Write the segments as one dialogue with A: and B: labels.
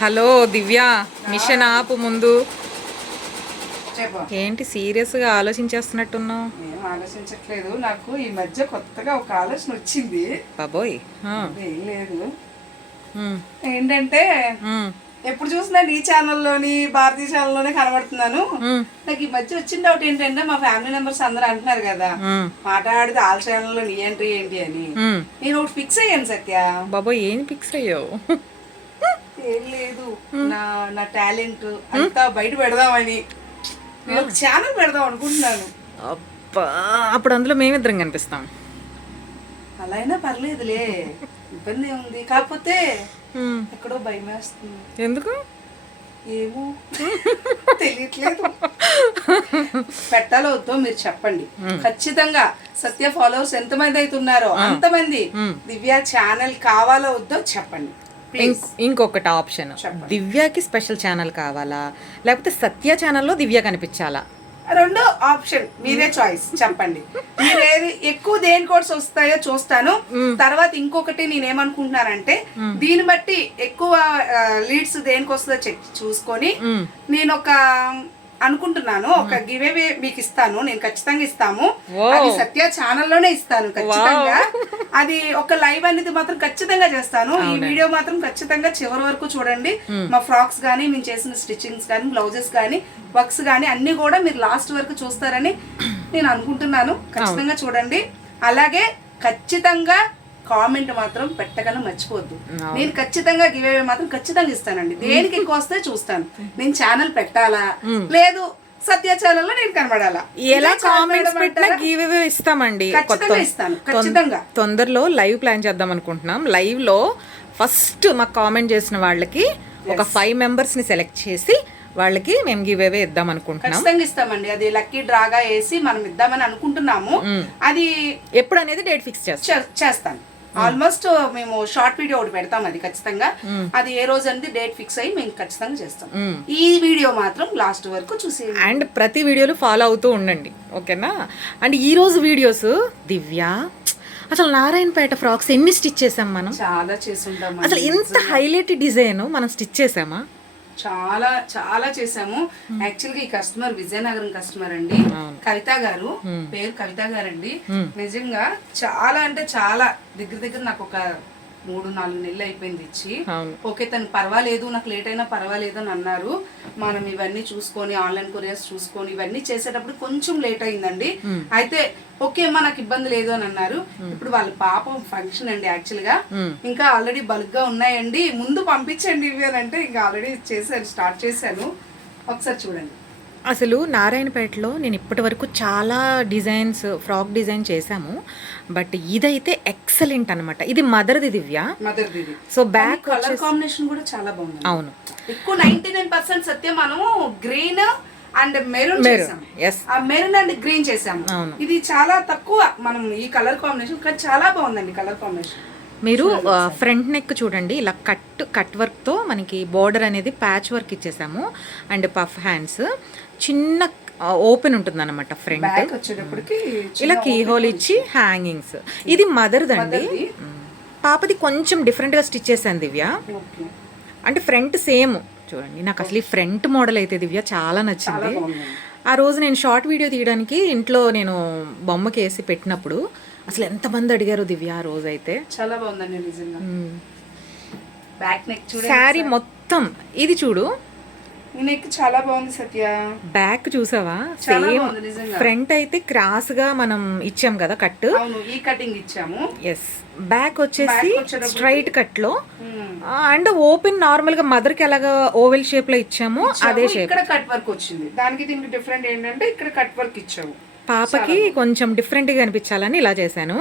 A: Hello దివ్య machine ఆపు ముందు. ఏంటి సీరియస్గా ఆలోచించేస్తున్నట్టున్నావు?
B: నేను ఆలోచించట్లేదు. నాకు ఈ మధ్య కొత్తగా ఒక ఆలోచన వచ్చింది.
A: బాబోయ్.
B: ఏం లేదు. ఏంటంటే ఎప్పుడు చూసినా నీ ఛానల్లోని భారతీయ ఛానల్లోనే కనబడుతున్నాను. నాకు ఈ మధ్య వచ్చిన డౌట్ ఏంటంటే మా ఫ్యామిలీ మెంబర్స్ అందరూ అంటున్నారు కదా మాట్లాడితే ఆల్ ఛానల్లో నీ ఎంట్రీ ఏంటి అని. నేను ఒకటి ఫిక్స్ అయ్యాను సత్య.
A: బాబోయ్ ఏం ఫిక్స్ అయ్యావు?
B: ఏం లేదు. నా నా టాలెంట్ అంతా బయట పెడదామని. నేను ఒక ఛానల్ పెడదాం అనుకుంటున్నాను.
A: అబ్బా అప్పుడు అందులో మేమిద్దరం కనిపిస్తాం.
B: అలా అయినా పర్లేదులే. ఇబ్బంది ఉంది. కాకపోతే ఎక్కడో భయం వేస్తుంది.
A: ఎందుకు?
B: ఏమో. తెలియట్లేదు. పెట్టాలో వద్దో మీరు చెప్పండి. ఖచ్చితంగా సత్య ఫాలోవర్స్ ఎంతమంది అయితే ఉన్నారో అంతమంది దివ్య ఛానల్ కావాలో వద్దో చెప్పండి.
A: ఇంకొకటి ఆప్షన్. దివ్యకి స్పెషల్ ఛానల్ కావాలా? లేకపోతే సత్య ఛానల్లో దివ్య కనిపించాలా?
B: రెండో ఆప్షన్ మీరే చాయిస్ చెప్పండి. మీరు ఏది ఎక్కువ దేని కోర్స్ వస్తాయో చూస్తాను. తర్వాత ఇంకొకటి నేను ఏమనుకుంటున్నానంటే దీన్ని బట్టి ఎక్కువ లీడ్స్ దేనికి వస్తుందో చెక్ చూసుకొని నేను ఒక అనుకుంటున్నాను. ఒక గివ్ అవే మీకు ఇస్తాను. నేను ఖచ్చితంగా ఇస్తాము. అది సత్య ఛానల్లోనే ఇస్తాను ఖచ్చితంగా. అది ఒక లైవ్ అనేది మాత్రం ఖచ్చితంగా చేస్తాను. ఈ వీడియో మాత్రం ఖచ్చితంగా చివరి వరకు చూడండి. మా ఫ్రాక్స్ కానీ మేము చేసిన స్టిచ్చింగ్స్ కానీ బ్లౌజెస్ కానీ వర్క్స్ కానీ అన్ని కూడా మీరు లాస్ట్ వరకు చూస్తారని నేను అనుకుంటున్నాను. ఖచ్చితంగా చూడండి. అలాగే ఖచ్చితంగా కామెంట్ మాత్రం పెట్టగలను మర్చిపోద్దు. నేను ఖచ్చితంగా గివ్ అవే మాత్రం ఖచ్చితంగా ఇస్తానండి. దేనికి ఎక్కువ వస్తే చూస్తాను. నేను ఛానల్ పెట్టాలా? లేదు సత్య నేను కనబడాలా?
A: ఎలా కామెంట్స్ పెట్టినా
B: అంటారా?
A: గివ్ అవే ఇస్తామండి.
B: ఖచ్చితంగా ఇస్తాను, ఖచ్చితంగా.
A: తొందరలో లైవ్ ప్లాన్ చేద్దాం అనుకుంటున్నాం. లైవ్లో ఫస్ట్ మాకు కామెంట్ చేసిన వాళ్ళకి ఒక ఫైవ్ మెంబర్స్ని సెలెక్ట్ చేసి వాళ్ళకి మేము గివ్ అవే ఇద్దాం అనుకుంటున్నాం.
B: ఖచ్చితంగా ఇస్తామండి. అది లక్కీ డ్రాగా వేసి మనం ఇద్దామని అనుకుంటున్నాము. అది
A: ఎప్పుడు అనేది డేట్ ఫిక్స్ చేస్తాం.
B: చే- చేస్తాను. ఆల్మోస్ట్ మేము షార్ట్ వీడియో ఒకటి పెడతాం అది ఖచ్చితంగా. అది ఏ రోజు అనేది డేట్ ఫిక్స్ అయ్యి మేము ఖచ్చితంగా చేస్తాం. ఈ వీడియో మాత్రం లాస్ట్ వరకు చూసేయండి.
A: అండ్ ప్రతి వీడియోలు ఫాలో అవుతూ ఉండండి. ఓకేనా అండ్ ఈ రోజు వీడియోస్ దివ్య అసలు నారాయణపేట ఫ్రాక్స్ ఎన్ని స్టిచ్ చేసాం మనం?
B: చాలా చేసుంటాం
A: అసలు ఇంత హైలైట్ డిజైన్ మనం స్టిచ్ చేసామా?
B: చాలా చాలా చేసాము యాక్చువల్గా ఈ కస్టమర్ విజయనగరం కస్టమర్ అండి. కవిత గారు పేరు కవిత గారు అండి నిజంగా చాలా అంటే చాలా దగ్గర దగ్గర నాకు ఒక మూడు నాలుగు నెలలు అయిపోయింది ఇచ్చి. ఓకే తను పర్వాలేదు నాకు లేట్ అయినా పర్వాలేదు అని అన్నారు. మనం ఇవన్నీ చూసుకొని ఆన్లైన్ కొరియర్స్ చూసుకొని ఇవన్నీ చేసేటప్పుడు కొంచెం లేట్ అయిందండి. అయితే ఓకే అమ్మా నాకు ఇబ్బంది లేదు అని అన్నారు. ఇప్పుడు వాళ్ళ పాపం ఫంక్షన్ అండి యాక్చువల్గా. ఇంకా ఆల్రెడీ బల్క్గా ఉన్నాయండి. ముందు పంపించండి ఇవి అని అంటే ఇంకా ఆల్రెడీ చేశాను స్టార్ట్ చేశాను. ఒకసారి చూడండి.
A: అసలు నారాయణపేటలో నేను ఇప్పటి వరకు చాలా డిజైన్స్ ఫ్రాక్ డిజైన్ చేశాము. బట్ ఇదైతే ఎక్సలెంట్ అనమాట ఇది మదర్ది Divya. So back
B: colour combination కూడా చాలా బాగుంది.
A: అవును.
B: ఎక్కువ నైన్టీ నైన్ పర్సెంట్ సత్యం మనము గ్రీన్ అండ్ మెరూన్ ఆ మెరూన్ అండ్ గ్రీన్ చేసాము
A: అవును.
B: ఇది చాలా తక్కువ మనం ఈ కలర్ కాంబినేషన్ కానీ చాలా బాగుందండి కలర్ కాంబినేషన్.
A: మీరు ఫ్రంట్ నెక్ చూడండి. ఇలా కట్ కట్ వర్క్తో మనకి బోర్డర్ అనేది patch work ఇచ్చేసాము. And puff hands. చిన్న ఓపెన్ ఉంటుంది అనమాట ఫ్రంట్
B: వచ్చేటప్పటికి
A: ఇలా కీ హోల్ ఇచ్చి హ్యాంగింగ్స్ ఇది
B: మదర్ది.
A: పాపది కొంచెం డిఫరెంట్గా స్టిచ్ చేశాను దివ్య. అంటే ఫ్రంట్ సేమ్ చూడండి నాకు అసలు ఈ ఫ్రంట్ మోడల్ అయితే దివ్య చాలా నచ్చింది. ఆ రోజు నేను షార్ట్ వీడియో తీయడానికి ఇంట్లో నేను బొమ్మకి వేసి పెట్టినప్పుడు అసలు ఎంతమంది అడిగారు దివ్య ఆ రోజు అయితే?
B: చాలా బాగుందండి నిజంగా. బ్యాక్ నెక్
A: శారీ మొత్తం. ఇది చూడు.
B: నెక్ చాలా బాగుంది సత్య.
A: బ్యాక్ చూసావా? సేమ్ ఫ్రంట్ అయితే క్రాస్గా మనం ఇచ్చాం కదా కట్
B: అవును ఈ కటింగ్ ఇచ్చాము.
A: ఎస్ బ్యాక్ వచ్చేసి స్ట్రైట్
B: కట్లో.
A: అండ్ ఓపెన్ నార్మల్గా మదర్కి ఎలాగా ఓవెల్ షేప్లో ఇచ్చామో అదే. షేప్
B: ఇక్కడ కట్ వర్క్ వచ్చింది. దానికి దీనికి డిఫరెంట్ ఏంటంటే ఇక్కడ కట్ వర్క్ ఇచ్చాము.
A: పాపకి కొంచెం డిఫరెంట్గా అనిపించాలని ఇలా చేశాను.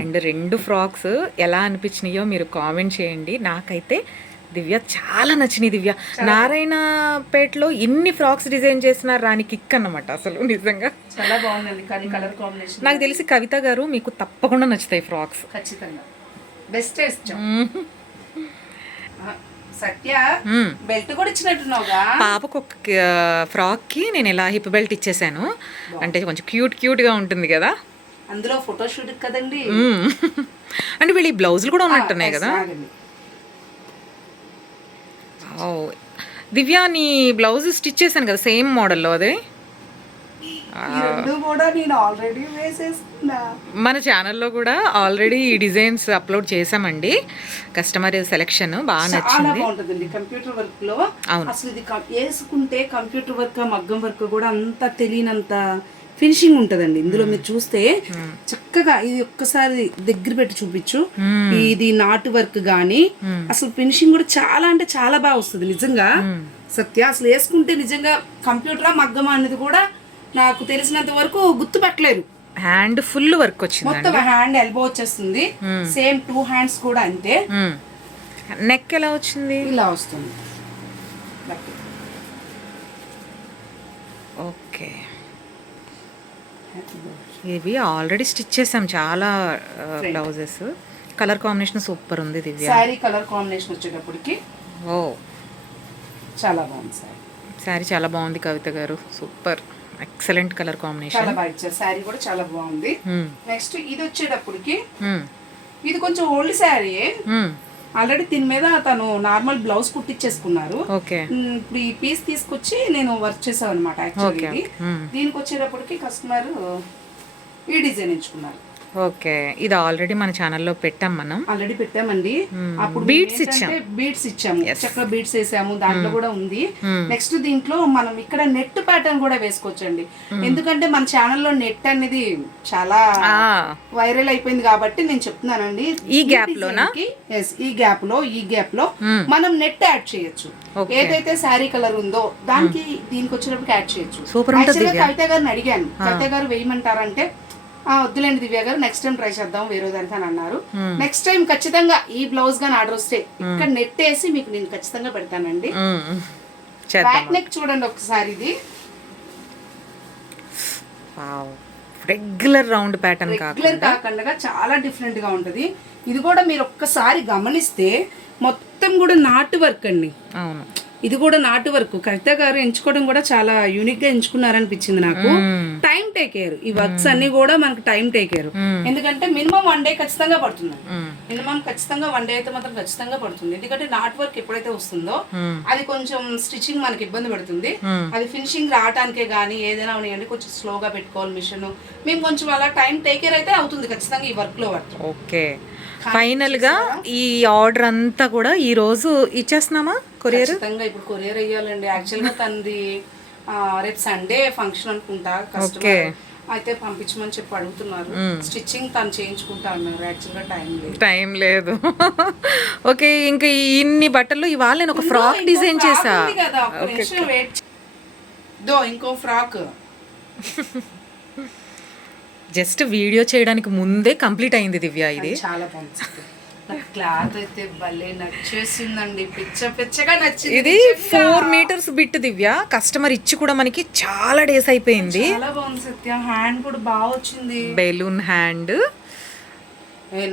A: అండ్ రెండు ఫ్రాక్స్ ఎలా అనిపించినాయో మీరు కామెంట్ చేయండి. నాకైతే దివ్య చాలా నచ్చినాయి దివ్య. నారాయణపేటలో ఎన్ని ఫ్రాక్స్ డిజైన్ చేసిన రాని కిక్ అన్నమాట అసలు నిజంగా.
B: చాలా బాగుందండి కానీ కలర్ కాంబినేషన్.
A: నాకు తెలిసి కవిత గారు మీకు తప్పకుండా నచ్చుతాయి ఫ్రాక్స్.
B: ఖచ్చితంగా. బెస్ట్ సత్య. బెల్ట్ కూడా ఇచ్చినట్టున్నావుగా?
A: పాపకు ఒక ఫ్రాక్కి నేను ఇలా హిప్ బెల్ట్ ఇచ్చేసాను. అంటే కొంచెం క్యూట్ క్యూట్గా ఉంటుంది కదా.
B: అందులో ఫోటోషూట్ కదండి.
A: అంటే వీళ్ళు ఈ బ్లౌజులు కూడా ఉన్నట్టున్నాయి కదా. ఓ దివ్య నీ బ్లౌజ్ స్టిచ్ చేశాను కదా సేమ్ మోడల్లో అదే? మన ఛానల్లో కూడా ఆల్రెడీ ఈ డిజైన్స్ అప్లోడ్ చేసామండి కస్టమర్ సెలెక్షన్ బాగా నచ్చింది.
B: బాగుంటుందండి కంప్యూటర్ వర్క్లో
A: అవును.
B: అసలు ఇది వేసుకుంటే కంప్యూటర్ వర్క్ మగ్గం వర్క్ కూడా అంత తెలియనంత ఫినిషింగ్ ఉంటదండి. ఇందులో మీరు చూస్తే చక్కగా ఇది ఒక్కసారి దగ్గర పెట్టి చూపించు. ఇది నాటు వర్క్ గానీ అసలు ఫినిషింగ్ కూడా చాలా అంటే చాలా బాగా వస్తుంది నిజంగా. సత్య అసలు వేసుకుంటే నిజంగా కంప్యూటర్ మగ్గం అనేది కూడా నాకు తెలిసినంత వరకు గుర్తుపట్టలేరు
A: హ్యాండ్ ఫుల్ వర్క్ వచ్చింది
B: మొత్తం హ్యాండ్ ఎల్బో వచ్చేస్తుంది. సేమ్ టూ హ్యాండ్స్ కూడా అంతే.
A: నెక్ ఎలా వచ్చింది?
B: ఇలా వస్తుంది
A: ఓకే ఇవి ఆల్రెడీ స్టిచ్ చేసాం చాలా బ్లౌజెస్. కలర్ కాంబినేషన్ సూపర్ ఉంది దివ్య.
B: శారీ కలర్ కాంబినేషన్ వచ్చేటప్పటికి
A: ఓ.
B: చాలా బాగుంది సారీ
A: శారీ చాలా బాగుంది కవిత గారు. సూపర్. Excellent colour combination.
B: చాలా బాగా ఇచ్చారు. శారీ కూడా చాలా బాగుంది. నెక్స్ట్ ఇది వచ్చేటప్పటికి. ఇది కొంచెం ఓల్డ్ శారీ ఆల్రెడీ దీని మీద తను నార్మల్ బ్లౌజ్ కుట్టించేసుకున్నారు ఇప్పుడు ఈ పీస్ తీసుకొచ్చి నేను వర్క్ చేసాను అనమాట యాక్చువల్లీ. దీనికి వచ్చేటప్పటికి కస్టమర్ ఈ డిజైన్ ఎంచుకున్నారు.
A: ఓకే. ఇది ఆల్రెడీ మన ఛానల్లో పెట్టాం మనం.
B: ఆల్రెడీ పెట్టామండి. అప్పుడు
A: Beads
B: ఏంటంటే బీడ్స్ ఇచ్చాము. చక్కగా బీడ్స్ వేసాము. దాంట్లో కూడా ఉంది. నెక్స్ట్ దీంట్లో మనం ఇక్కడ నెట్ ప్యాటర్న్ కూడా వేసుకోవచ్చండి. ఎందుకంటే మన ఛానల్లో నెట్ అనేది చాలా వైరల్ అయిపోయింది కాబట్టి నేను చెప్తున్నానండి.
A: ఈ లోనా?
B: design కి, yes, ఈ గ్యాప్లో ఈ గ్యాప్లో మనం నెట్ యాడ్ చేయొచ్చు. ఏదైతే శారీ కలర్ ఉందో దానికి దీనికి వచ్చినప్పుడు యాడ్ చేయొచ్చు. కవిత గారిని అడిగాను. కవిత గారు వేయమంటారంటే "ఆ, వద్దులేండి దివ్య గారు నెక్స్ట్ టైం ట్రై చేద్దాం వేరే దానికి అని అన్నారు. నెక్స్ట్ టైం ఖచ్చితంగా ఈ బ్లౌజ్ గాని ఆర్డర్ వస్తే ఇక్కడ నెట్ వేసి మీకు నేను ఖచ్చితంగా పెడతానండి. బ్యాక్ నెక్ చూడండి ఒకసారి ఇది.
A: రెగ్యులర్ రౌండ్ ప్యాటర్న్
B: రెగ్యులర్
A: కాకుండా.
B: చాలా డిఫరెంట్గా ఉంటది. ఇది కూడా మీరు ఒక్కసారి గమనిస్తే మొత్తం కూడా నాటు వర్క్ అండి.
A: అవును.
B: ఇది కూడా నాటు వర్క్. కవిత గారు ఎంచుకోవడం కూడా చాలా యూనిక్గా ఎంచుకున్నారనిపించింది నాకు. టైం టేకేర్ ఈ వర్క్స్ అన్ని కూడా మనకు టైం టేకేర్ ఎందుకంటే మినిమం వన్ డే ఖచ్చితంగా పడుతుంది. మినిమం ఖచ్చితంగా వన్ డే అయితే మాత్రం ఖచ్చితంగా పడుతుంది. ఎందుకంటే నాట్ వర్క్ ఎప్పుడైతే వస్తుందో అది కొంచెం స్టిచ్చింగ్ మనకి ఇబ్బంది పడుతుంది. అది ఫినిషింగ్ రావడానికే కానీ ఏదైనా ఉన్నాయండి కొంచెం స్లోగా పెట్టుకోవాలి మిషన్ మేము కొంచెం అలా టైం టేకేర్ అయితే అవుతుంది ఖచ్చితంగా ఈ వర్క్లో వర్క్
A: ఓకే ఫైనల్గా ఈ ఆర్డర్ అంతా కూడా ఈ రోజు ఇచ్చేస్తున్నామా కొరియర్
B: ఇప్పుడు కొరియర్ అయ్యాలండి యాక్చువల్గా తనది రేపు సండే ఫంక్షన్ అనుకుంటా. కస్టమర్ అయితే పంపించమని చెప్పి అడుగుతున్నారు. స్టిచ్చింగ్ తను చేయించుకుంటా అన్నారు. యాక్చువల్గా టైం లేదు.
A: టైం లేదు. ఓకే ఇంకా ఇన్ని బట్టలు ఇవాళ నేను ఒక ఫ్రాక్ డిజైన్ చేసా.
B: దో ఇంకో ఫ్రాక్
A: జస్ట్ వీడియో చేయడానికి ముందే కంప్లీట్ అయింది దివ్య ఇది.
B: చాలా బాగుంది. క్లాత్ అయితే భలే నచ్చేసిందండి. పిచ్చ పిచ్చగా నచ్చింది.
A: ఇది four metres bit Divya. Customer ఇచ్చి కూడా మనకి చాలా డేస్ అయిపోయింది.
B: చాలా బాగుంది సత్య. హ్యాండ్ కూడా బాగా వచ్చింది.
A: Balloon hand.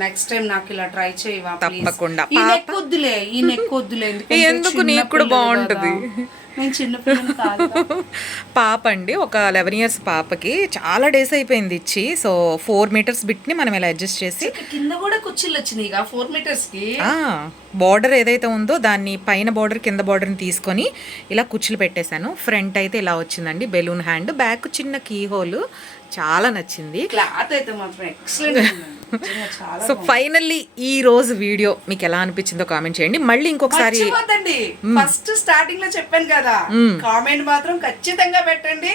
B: నెక్స్ట్ టైం నాకు ఇలా ట్రై చేయవా?
A: తప్పకుండా.
B: ఈ నెక్ వద్దులే ఈ నెక్ వద్దులే
A: ఎందుకు నీకు కూడా బాగుంటది.
B: నేను చిన్న.
A: పాప అండి ఒక లెవెన్ ఇయర్స్ పాపకి. చాలా డేస్ అయిపోయింది ఇచ్చి. సో ఫోర్ మీటర్స్ బిట్ని మనం ఇలా అడ్జస్ట్ చేసి
B: కింద కూడా కుర్చీలు వచ్చినాయి ఫోర్ మీటర్స్కి.
A: బార్డర్ ఏదైతే ఉందో దాన్ని పైన బార్డర్ కింద బార్డర్ని తీసుకొని ఇలా కుచ్చులు పెట్టేశాను. ఫ్రంట్ అయితే ఇలా వచ్చిందండి బెలూన్ హ్యాండ్ బ్యాక్ చిన్న కీ హోల్ చాలా నచ్చింది.
B: క్లాత్ అయితే మాత్రం ఎక్సలెంట్
A: సో ఫైనల్లీ ఈ రోజు వీడియో మీకు ఎలా అనిపించిందో కామెంట్ చేయండి. మళ్ళీ ఇంకొకసారి
B: ఫస్ట్ స్టార్టింగ్లో చెప్పాను కదా. కామెంట్ మాత్రం ఖచ్చితంగా పెట్టండి.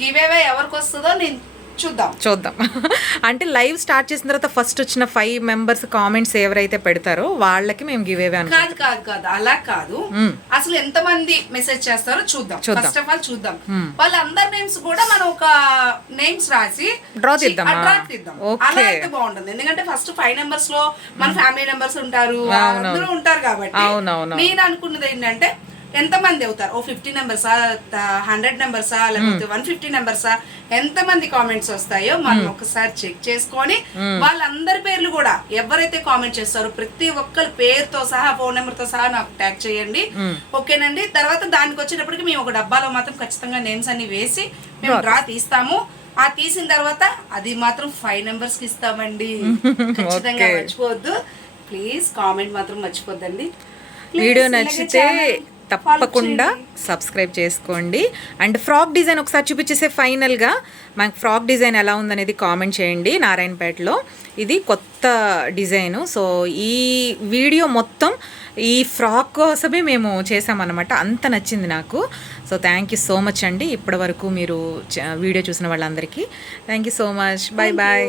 B: గివ్ ఎవరికి వస్తుందో నేను చూద్దాం.
A: చూద్దాం. అంటే లైవ్ స్టార్ట్ చేసిన తర్వాత ఫస్ట్ వచ్చిన ఫైవ్ మెంబర్స్ కామెంట్స్ ఎవరైతే పెడతారో వాళ్ళకి మేము గివ్ అవే
B: కాదు కాదు కాదు. అలా కాదు. అసలు ఎంత మంది మెసేజ్ చేస్తారో చూద్దాం.
A: చూద్దాం.
B: ఫస్ట్ ఆఫ్ ఆల్ చూద్దాం. వాళ్ళందరి నేమ్స్ కూడా మనం ఒక నేమ్స్ రాసి
A: Draw
B: చి-
A: తీద్దామా?
B: ఆ, draw తీద్దాం.
A: Okay.
B: అలా అయితే బాగుంటుంది. ఎందుకంటే ఫస్ట్ ఫైవ్ నెంబర్స్లో మన ఫ్యామిలీ నెంబర్స్ ఉంటారు. అందరూ ఉంటారు కాబట్టి. నేను అనుకున్నది ఏంటంటే ఎంత మంది అవుతారు? ఓ ఫిఫ్టీ నెంబర్సా హండ్రెడ్ నెంబర్సా లేకపోతే వన్ ఫిఫ్టీ నెంబర్సా ఎంత మంది కామెంట్స్ వస్తాయో మనం ఒకసారి చెక్ చేసుకొని వాళ్ళందరి పేర్లు కూడా ఎవరైతే కామెంట్ చేస్తారో ప్రతి ఒక్కరి పేరుతో సహా ఫోన్ నెంబర్తో సహా నాకు ట్యాగ్ చేయండి. ఓకేనండి? తర్వాత దానికి వచ్చేటప్పటికి మేము ఒక డబ్బాలో మాత్రం ఖచ్చితంగా నేమ్స్ అన్ని వేసి మేము డ్రా తీస్తాము. ఆ తీసిన తర్వాత అది మాత్రం ఫైవ్ నెంబర్స్కి ఇస్తామండి. ఖచ్చితంగా. మర్చిపోవద్దు. ప్లీజ్ కామెంట్ మాత్రం మర్చిపోద్దండి.
A: వీడియో నచ్చితే తప్పకుండా సబ్స్క్రైబ్ చేసుకోండి. అండ్ ఫ్రాక్ డిజైన్ ఒకసారి చూపించేసే ఫైనల్గా మనకు ఫ్రాక్ డిజైన్ ఎలా ఉందనేది కామెంట్ చేయండి నారాయణపేటలో. ఇది కొత్త డిజైను సో ఈ వీడియో మొత్తం ఈ ఫ్రాక్ కోసమే మేము చేసామన్నమాట అంత నచ్చింది నాకు. So thank you so much అండి. ఇప్పటి వరకు మీరు వీడియో చూసిన వాళ్ళందరికీ. Thank you so much bye bye